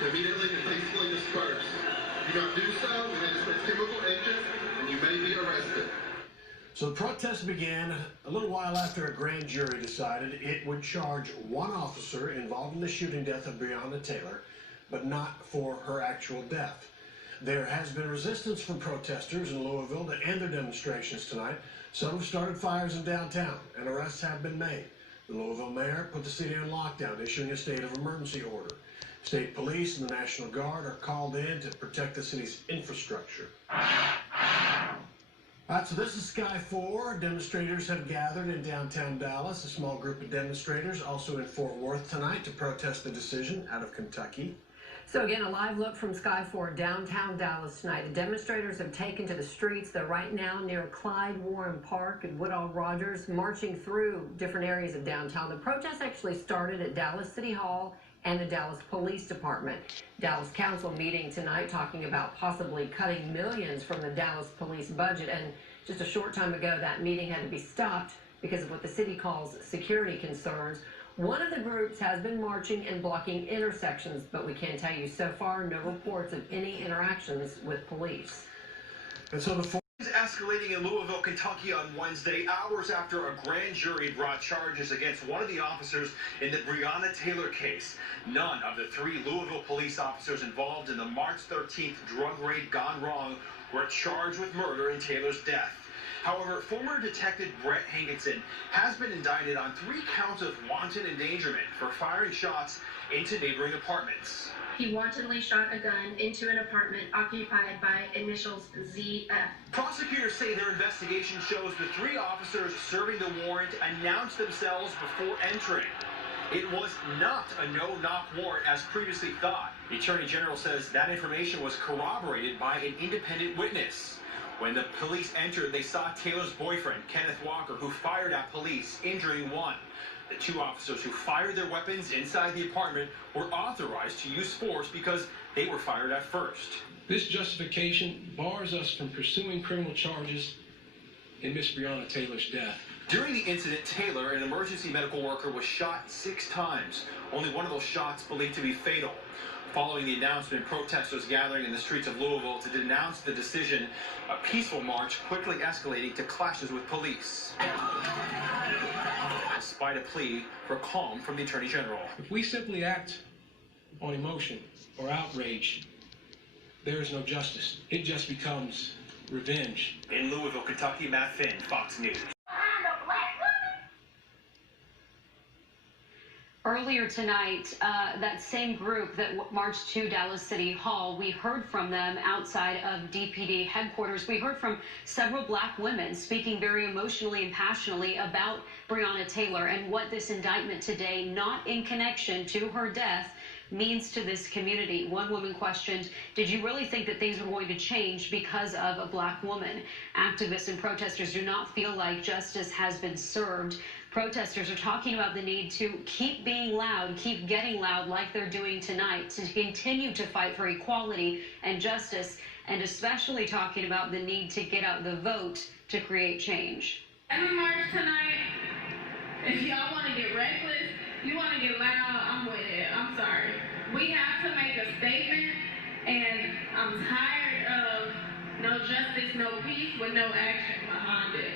to immediately and peacefully disperse. If you do not do so, we may dispense chemical agents and you may be arrested. So the protest began a little while after a grand jury decided it would charge one officer involved in the shooting death of Breonna Taylor, but not for her actual death. There has been resistance from protesters in Louisville to end their demonstrations tonight. Some have started fires in downtown, and arrests have been made. The Louisville mayor put the city on lockdown, issuing a state of emergency order. State police and the National Guard are called in to protect the city's infrastructure. All right, so this is Sky 4. Demonstrators have gathered in downtown Dallas. A small group of demonstrators also in Fort Worth tonight to protest the decision out of Kentucky. So again, a live look from Sky 4 downtown Dallas tonight. The demonstrators have taken to the streets. They're right now near Clyde Warren Park and Woodall Rogers, marching through different areas of downtown. The protest actually started at Dallas City Hall and the Dallas Police Department. Dallas Council meeting tonight talking about possibly cutting millions from the Dallas police budget. And just a short time ago, that meeting had to be stopped because of what the city calls security concerns. One of the groups has been marching and blocking intersections, but we can tell you so far, no reports of any interactions with police. And so the is escalating in Louisville, Kentucky on Wednesday, hours after a grand jury brought charges against one of the officers in the Breonna Taylor case. None of the 3 Louisville police officers involved in the March 13th drug raid gone wrong were charged with murder in Taylor's death. However, former Detective Brett Hankinson has been indicted on 3 counts of wanton endangerment for firing shots into neighboring apartments. He wantonly shot a gun into an apartment occupied by initials ZF. Prosecutors say their investigation shows the 3 officers serving the warrant announced themselves before entering. It was not a no-knock warrant as previously thought. The Attorney General says that information was corroborated by an independent witness. When the police entered, they saw Taylor's boyfriend, Kenneth Walker, who fired at police, injuring one. The 2 officers who fired their weapons inside the apartment were authorized to use force because they were fired at first. This justification bars us from pursuing criminal charges in Miss Breonna Taylor's death. During the incident, Taylor, an emergency medical worker, was shot 6 times. Only one of those shots believed to be fatal. Following the announcement, protesters gathering in the streets of Louisville to denounce the decision, a peaceful march quickly escalating to clashes with police. Despite a plea for calm from the Attorney General. If we simply act on emotion or outrage, there is no justice. It just becomes revenge. In Louisville, Kentucky, Matt Finn, Fox News. Earlier tonight, that same group that marched to Dallas City Hall, we heard from them outside of DPD headquarters. We heard from several black women speaking very emotionally and passionately about Breonna Taylor and what this indictment today, not in connection to her death, means to this community. One woman questioned, did you really think that things were going to change because of a black woman? Activists and protesters do not feel like justice has been served. Protesters are talking about the need to keep being loud, keep getting loud like they're doing tonight, to continue to fight for equality and justice, and especially talking about the need to get out the vote to create change. Every march tonight, if y'all want to get reckless, you want to get loud, I'm with it. I'm sorry. We have to make a statement, and I'm tired of no justice, no peace with no action behind it.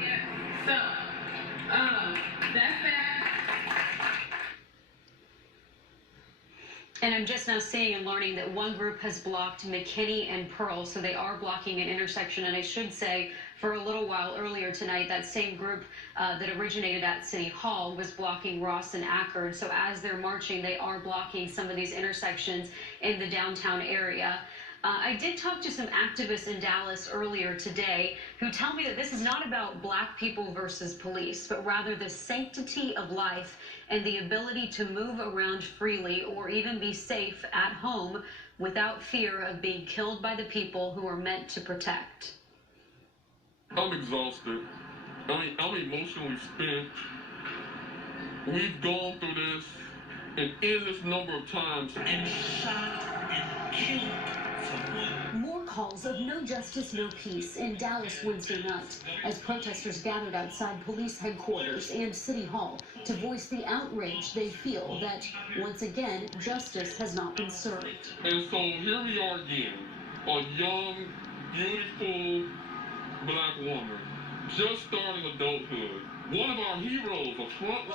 Yeah. So, that's that. And I'm just now seeing and learning that one group has blocked McKinney and Pearl, so they are blocking an intersection. And I should say, for a little while earlier tonight, that same group that originated at City Hall was blocking Ross and Ackerd. So as they're marching, they are blocking some of these intersections in the downtown area. I did talk to some activists in Dallas earlier today who tell me that this is not about black people versus police, but rather the sanctity of life and the ability to move around freely or even be safe at home without fear of being killed by the people who are meant to protect. I'm exhausted. I'm emotionally spent. We've gone through this an endless number of times. And shot and killed someone. More calls of no justice, no peace in Dallas Wednesday night as protesters gathered outside police headquarters and City Hall to voice the outrage they feel that, once again, justice has not been served. And so here we are again, a young, beautiful black woman, just starting adulthood. One of our heroes, a front